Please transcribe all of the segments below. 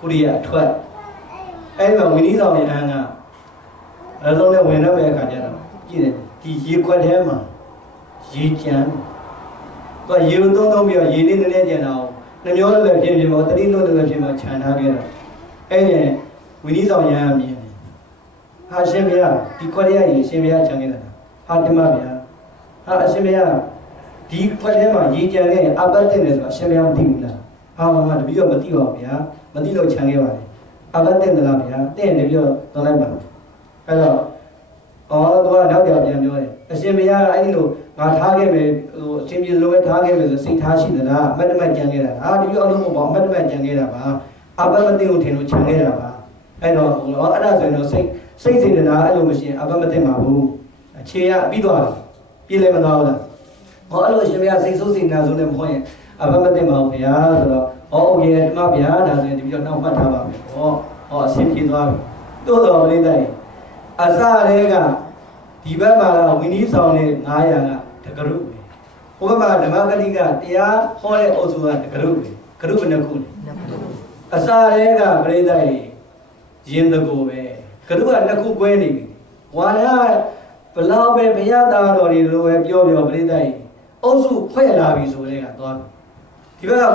Korea twat. Anyway, we need our hanga. I don't know when I got it. You quite hammer. Ye can. But you don't know we are yielding the legend now. The other left him or the little left him of China. Anyway, we need our yam. Hashemia, the Korea is Shemia Changina. Hatimabia. Hashemia, the Korea, Ye can, Abatin, Shemia Dimla. How much be your material, Matilo Changeva. Abatin the Labia, then you don't like. Hello. All the one out there, enjoy. Shemia, I know. Target simply lower target with the same Tashi, the Madame Jangera. How do you all know about Madame Jangera? Abamatin Changera. I know, others know, say in the Alo machine, Abamatin, a chair, Bidwa, 11 hours. All of Shemia say so in Nazun point, Abamatin, oh, yeah, Mabia, as you know, Mataba, or simply Dwabi. Those are the day. Asalega, Tibaba, we need some Naya. Group. Over the Magaliga, they are holy also at the group. Group in the cool. Asarega, Breda, Jim the Gove, Group and the cook wedding. Why are Palabe, Piata, or Yo Breda? Also, where love is over there.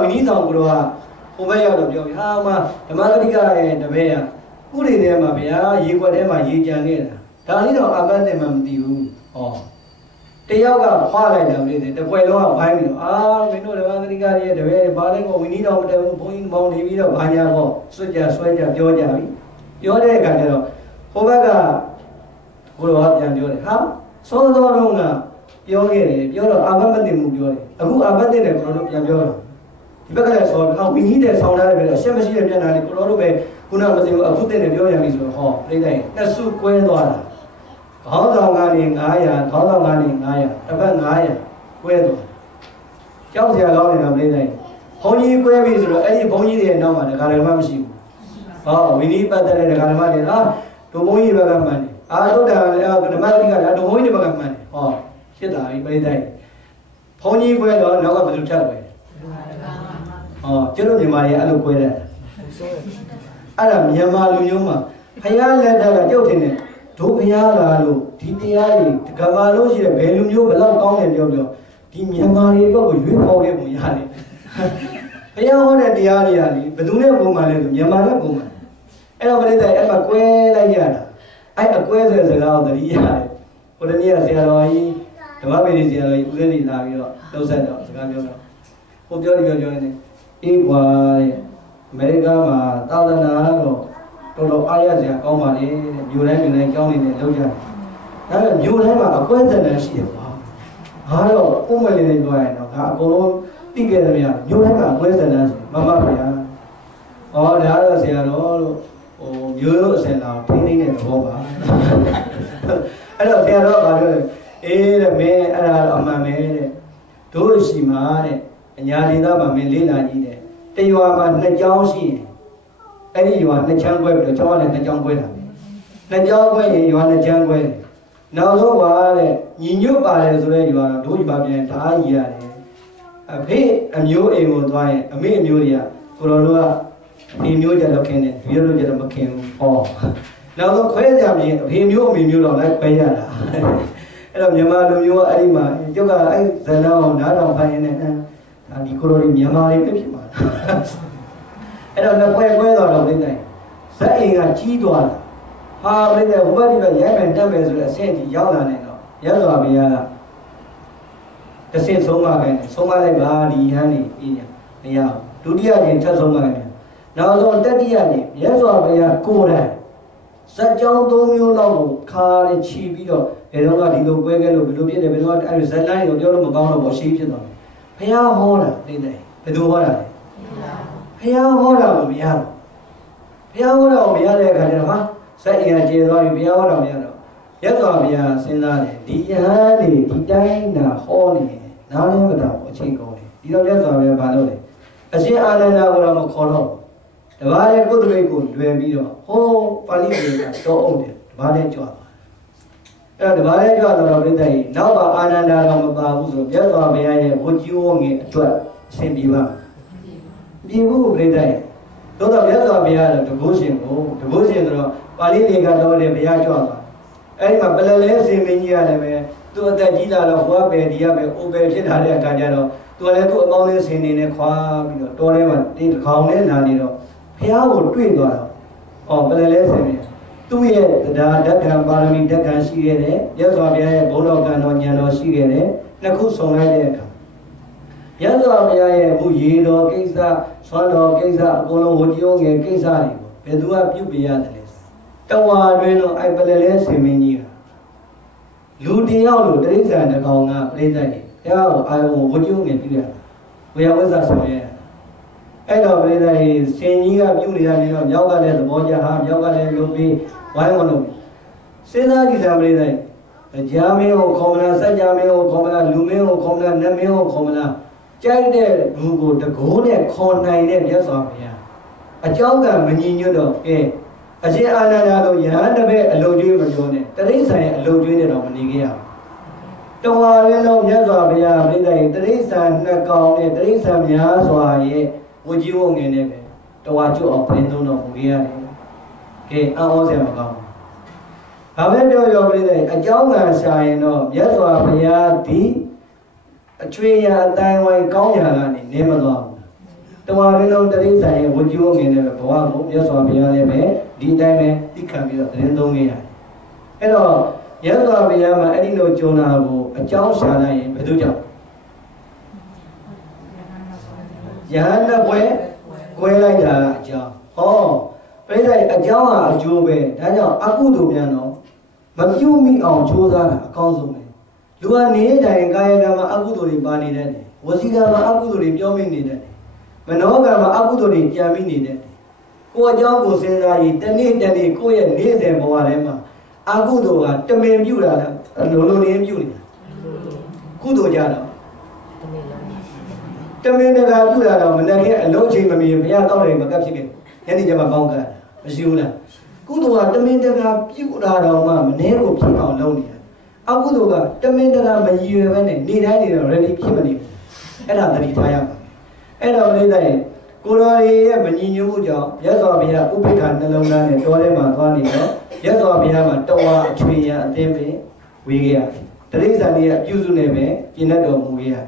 We need some Grua, over of your Hama, the Magaliga and the Bear. Who did them up here? You got them a ye young. Talino abandoned you. Oh. The yoga parlay the Puelo, we know the Magriga, the very body, we need of the point bound video, Banyago, Suja, Sweater, Georgia. You're there, Catero. Hovaga, go up and do it. How? So long, you're abandoned, a good abandoned product, Yamura. How we need a sound out of it, a cemetery and a Colorado, who now was a foot in the Yoyam is hall. That's so queer. How long Aya, about Naya, where Chelsea alone in a day. Pony queries or any pony and no one, the Garamamshi. Oh, we need better than the Garamani. To Moy Bagaman. I don't have the Magic, I don't want to Bagaman. Oh, shit, I by day. Pony queer or no one to tell. Oh, Jeremy Maria, I look where. Adam Yamalu Yuma. I let her go in it. Topialo, Tipiari, the Cavallo, Belumio, Belau and Yoyo, Timyamari, you call him Yali. I am at the Yali, but do never woman, Yamara woman. And over there, I am a queer Yana. I acquire as a loud Yali. For the near Zeroi, the Mabby is Yali, really Lavio, those are not Gamio. Hope you're joining. Equal America, Tadana. Todo Ayazia, Comani, you let me join in the Loja. You have a question. Hello, Umali, I go bigger than you have a question. Mamma, all the others are all you send out training and over. I don't care about it. A man, and my man, Turishima, and Yadina, Melina, they you are my Najashi. Any you are the Changway, the John and the Jangway. The Jangway, you are the Jangway. Now, so what you knew about it already, you are doing by the entire year. A pay a new able to a mere mulia, Kurua, a new Jalakan, Vero Jalakan, or now the question he knew me, you don't like Payana. And of Yamalu, you are Arima, Yoga, I said, no, not on Payana, and the Kurori Yamari. And on the way weather of the day, saying a Chidwala. How many of what even Yemen damage with a saint Yalan, Yazabia. The same Soma, Soma Badi, Hani, Yah, Dudia in Tasoma. Now, on that year, Yazabia, Kura. Such young Domio Logo, Car and Chibio, and all the Luguego, Lubian, and what I was a line of your Magana was shaped on. Paya Hora, did they? The Duhora. Piahora, Miano. Piahora, Miana, saying a Jero, Piahora, Miano. Yazabia, Senade, Diani, Dina, Holy, Nana, Chingo. You don't Yazabia Balone. As you are now, Coro. The Valley good way good, Duemio. Oh, Palibia, so old it, Valley Job. The Valley Job of the day. Now, Ananda, Babu, Yazabia, would you own it? Same diva. Bibu Breda, သို့တော့မြတ်စွာဘုရားကတကုရှင်ဆိုတော့ပါဠိလေကတော့လည်းဘုရားကြွသွားအဲ့ဒီမှာပလလဲစင်မင်းကြီးရတယ်ပဲသူအသက်ကြီးလာတော့ဟိုကပဲဒီကပဲအိုပဲဖြစ်လာတဲ့အခါကျတော့သူကလည်းသူ့အပေါင်းလေးစင်နေနဲ့ခွာပြီးတော့တောထဲမှာဒီတစ်ခေါင်နဲ့လာနေတော့ဘုရားကိုတွေ့သွားတော့ပလလဲစင်မင်းသူ့ရဲ့တရားဓက္ခံပါရမီဓက္ခံရှိခဲ့တယ်မြတ်စွာဘုရားရဲ့ဘုန်းတော်ကံတော်ဉာဏ်တော်ရှိခဲ့တယ်နှစ်ခုဆုံလိုက်တဲ့အခါမြတ်စွာဘုရားရဲ့ဘုရေတော်ကိစ္စဆွမ်းတော်ကိစ္စအကုန်လုံးဝတိယငယ်ကိစ္စတွေဘယ်သူကပြုပြရတယ်တဝါတွင်တော့ပလလဲစင်မင်းကြီးလူတယောက်လိုတိရစ္ဆာန်တစ်ကောင်ကပြိဿရဲ့ဘုရားကိုအာယုံဝတိယငယ်ပြုရတာဝေယဝဇ္ဇဆောင်ရအဲ့တော့ပြိဿရဲ့စင်ကြီးကပြုနေရတယ်တော့မြောက်ကလည်းသဘောကျဟာမြောက်ကလည်းလုံပြီးဝိုင်းဝန်းလို့စဉ်းစားကြည့်တာပြိဿရဲ့ကြားမင်းကိုခေါ်မလားစัจ जा မင်းကိုခေါ်မလားလူမင်းကိုခေါ်မလားနတ်မင်းကိုခေါ်မလားကြိုက်တဲ့လူကိုတကိုးနဲ့ခေါ်နိုင်တဲ့မြတ်စွာဘုရားအကြောင်းကမညီညွတ်တော့အရှင်အာနန္ဒာတို့ယဟန်တပည့်အလုပ်ကျွေးမပြောနဲ့တရိစ္ဆာန်ရဲ့အလုပ်ကျွေးနဲ့တော့မနေခဲ့ရဘူးတဝါရင်းလုံးမြတ်စွာဘုရားပြိဿရဲ့တရိစ္ဆာန်နှစ်ကောင်နဲ့တရိစ္ဆာန်များစွာရဲ့ဝကြီးဝငယ်နဲ့ပဲတဝါကျွတ်အောင်ပြင်သုံးတော့မူခဲ့ရတယ်ကဲအောင်းစရာမကောင်းဘာပဲပြောပြောပြိဿရဲ့အကြောင်းကရှာရင်တော့မြတ်စွာဘုရားဒီအချွေရအတိုင်းဝိုင်းကောင်းရာကနေနေမသွားဘူးတဝါရင်းလုံးတရိစ္ဆာန်ရဲ့ဝကြီးဝငယ်နဲ့ပဲဘဝကိုမြတ်စွာဘုရားလည်းပဲဒီတိုင်းပဲသိခံပြီးတော့သတင်းသုံးခဲ့ရတယ်အဲ့တော့မြတ်စွာဘုရားမှာအဲ့ဒီလိုကြုံတာကိုအကြောင်းရှာလိုက်ရင်ဘယ်သူကြောင့်ယဟန်နဲ့ကွဲလိုက်တာအကြောင်းပြိဿရဲ့အကြောင်းဟာအကျိုးပဲဒါကြောင့်အကုသိုလ်များတော့မပြုမိအောင်ကြိုးစားတာအကောင်းဆုံးပဲလူကနေတိုင်းကာယကံမှာအကုသိုလ်တွေပါနေတတ်တယ်ဝစီကံမှာအကုသိုလ်တွေပြောမိနေတတ်တယ်မနောကံမှာအကုသိုလ်တွေကြံမိနေတတ်တယ်ကိုယ်အကြောင်းကိုစဉ်းစားရင်တနေ့ကိုယ့်ရဲ့နေ့စဉ်ဘဝထဲမှာအကုသိုလ်ကတမင်ပြုတာလားလုံးနေပြုနေတာကုသိုလ်ကြတော့တမင်တကာပြုတာတော့မနဲ့ခင်အလုံးချိန်မမီဘုရားတောင်းတယ်မကပ်ဖြစ်ခဲ့ညနေကျမှပေါင်းကမရှိဘူးလားကုသိုလ်ကတမင်တကာပြုတာတော့မှမနှဲကိုဖြစ်အောင်လုပ်နေတာအကုသိုလ်ကတမင်တကာမရည်ရွယ်ဘဲနဲ့နေတိုင်းနေတော့ ready ဖြစ်မနေဘူးအဲ့ဒါသတိထားရပါအဲ့တော့လေးတိုင်းကိုရော်ရဲ့မညီညွတ်မှုကြောင့်မြတ်စွာဘုရားဥပိ္ပခာနှလုံးသားနဲ့တောထဲမှာသွားနေတော့မြတ်စွာဘုရားမှာတဝါအချွေရအသင်းပင်ဝေခဲ့ရတယ်တရိစ္ဆာန်တွေအပြုစုနဲ့ပဲကျင့်တတ်တော်မူခဲ့ရတယ်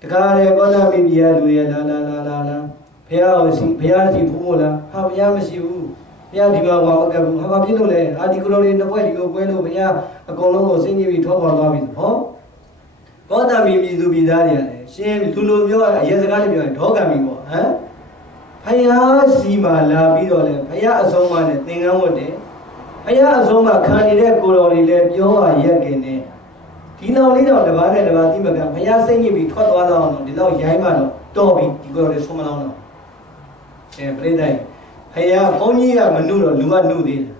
တခါလေကောသမိပြည်လူတွေလာဘုရားကိုဘုရားစီဖူးမို့လားဟာဘုရားမရှိဘူးဘုရားဒီမှာဝါမကပ်ဘူးဟာဘာဖြစ်လို့လဲဟာဒီကိုလိုလေးတစ်ဖွဲ့ဒီလိုပွဲလို့ဘုရားအကုန်လုံးကိုစိတ်ညစ်ပြီးထောက်ခေါ်သွားပြီကောသမိပြည်သူပြည်သားတွေရတယ်ရှင်လူလိုပြောရအရင်စကားတွေပြောရင်ဒေါကံပြီပေါ့ဘုရားစီမှာလာပြီးတော့လေဘုရားအဆုံးမနဲ့သင်္ကန်းဝတ်တယ်ဘုရားအဆုံးမခံနေတဲ့ကိုတော်တွေလည်းပြောရရက်ခင်နဲ့ဒီလောက်လေးတော့တပါးနဲ့တပါးတိမကဘုရားစိတ်ညစ်ပြီးထွက်သွားတော့ဒီလောက်ရိုင်းမှတော့တော်ပြီဒီကိုတော်တွေဆုံးမလောင်းတော့ပြိဿရဲ့ဘုရားဘုန်းကြီးကမနှုတ်တော့လူကနှုတ်သေးတယ်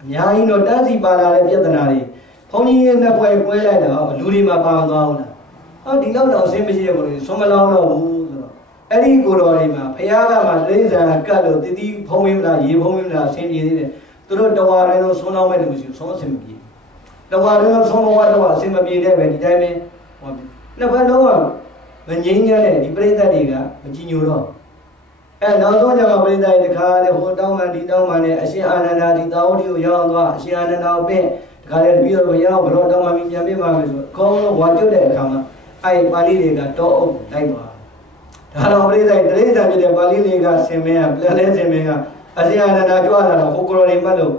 အများကြီးတော့တန်းစီပါလာတဲ့ပြဿနာတွေဘုန်းကြီးရဲ့နှစ်ပွဲကွဲလိုက်တော့လူတွေမှာပါမသွားဘူးလားဒီလောက်တော့အဆင်မရှိတဲ့ကိုယ်တွေဆုံးမလောင်းတော့ဘူးဆိုတော့အဲ့ဒီကိုတော်တွေမှာဘုရားကမှတိစ္ဆာကတ်လို့တတိဖုံးဝင်းမလားရေဖုံးဝင်းမလားအဆင်ပြေသေးတယ်သူတို့တဝါတွေတော့ဆုံးလောင်းမဲ့လူမရှိဘူးဆုံးအဆင်မပြေတဝါတွေတော့ဆုံးဘဝတော့အဆင်မပြေတဲ့ပဲဒီတိုင်းပဲနှစ်ဖက်လုံးကမငြိမ်းချမ်းတဲ့ဒီပြိဿတွေကမကြည်ညိုတော့နောက်ဆုံးကျမှပြိဿရဲ့တခါလေဟိုတောင်းမှဒီတောင်းမှနဲ့အရှင်အာနန္ဒာဒီတာဝတိကိုရောက်သွားအရှင်အာနန္ဒာကိုပြင်တခါလေတပည့်တော်ရောက်ဘလို့တောင်းမှပြီးပြန်ပြပါမယ်ဆိုအကောင်းဆုံးဝါကျွတ်တဲ့အခါမှာပါဠိတွေကတောအုပ်လိုက်သွားဒါတော့ပြိဿရဲ့တိရစ္ဆာန်ဖြစ်တဲ့ပါဠိတွေကဆင်မင်းကပြန်လဲဆင်မင်းကအရှင်အာနန္ဒာကြွလာတော့ဟိုကိုရော်တွေမှတ်လို့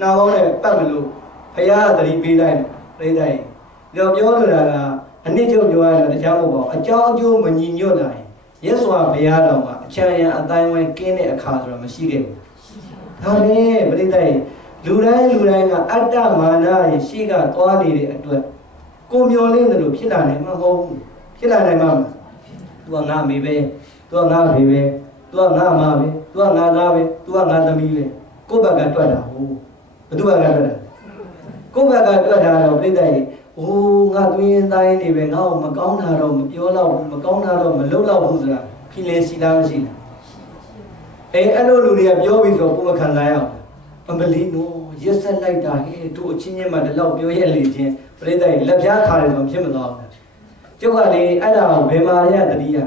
နှောင်းကောင်းနဲ့ပတ်မလို့ဘုရားသတိပေးလိုက်ပြိဿရဲ့ပြောလိုတာကအနည်းချုပ်ပြောရရင်တရားမဟုတ်ပါဘူးအကြောင်းအကျိုးမညီညွတ်တာရသော်ဘုရားတော်မှာအချမ်းရံအတိုင်းဝဲကင်းတဲ့အခါဆိုတော့မရှိခဲ့ဘူး။ဒါနဲ့ပြိဿရဲ့လူတိုင်းကအတ္တမာနရဲ့ရှိကသွားနေတဲ့အတွက်ကိုမျောလင်းတယ်လို့ဖြစ်လာနိုင်မှာမဟုတ်ဘူး။ဖြစ်လာနိုင်မှာမလား။ तू ကငါမေပဲ तू ကငါဖေပဲ तू ကငါမပဲ तू ကငါသားပဲ तू ကငါသမီးပဲကိုယ့်ဘက်ကတွက်တာဟုတ်။ဘယ်သူဘက်ကတွက်တာကိုယ့်ဘက်ကတွက်တာတော့ပြိဿရဲ့ငါသွင်းတိုင်းနေပဲငါ့ကိုမကောင်းတာတော့မပြောတော့ဘူးမကောင်းတာတော့မလုပ်တော့ဘူးဆိုတာဖြစ်လေရှိလားမရှိလားအဲ့လိုလူတွေကပြောပြီးဆိုကိုယ်မခံစားရအောင်အမလီနိုရက်ဆက်လိုက်တာဟဲ့သူအချင်းချင်းမှဒီလောက်ပြောရလေချင်းပြိဿရဲ့လက်ပြားခါတယ်ဆိုဖြစ်မသွားဘူးကျုပ်ကလေအဲ့ဒါကိုဘယ်မှာရတတိယလဲ